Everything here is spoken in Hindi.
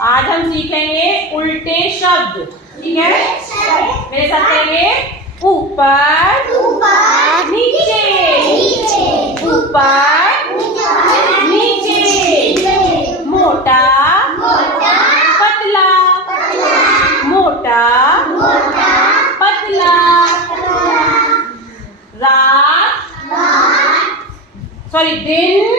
आज हम सीखेंगे उल्टे शब्द। ठीक है, मेरे साथ कहेंगे ऊपर नीचे, ऊपर नीचे, मोटा पतला, मोटा पतला, रात दिन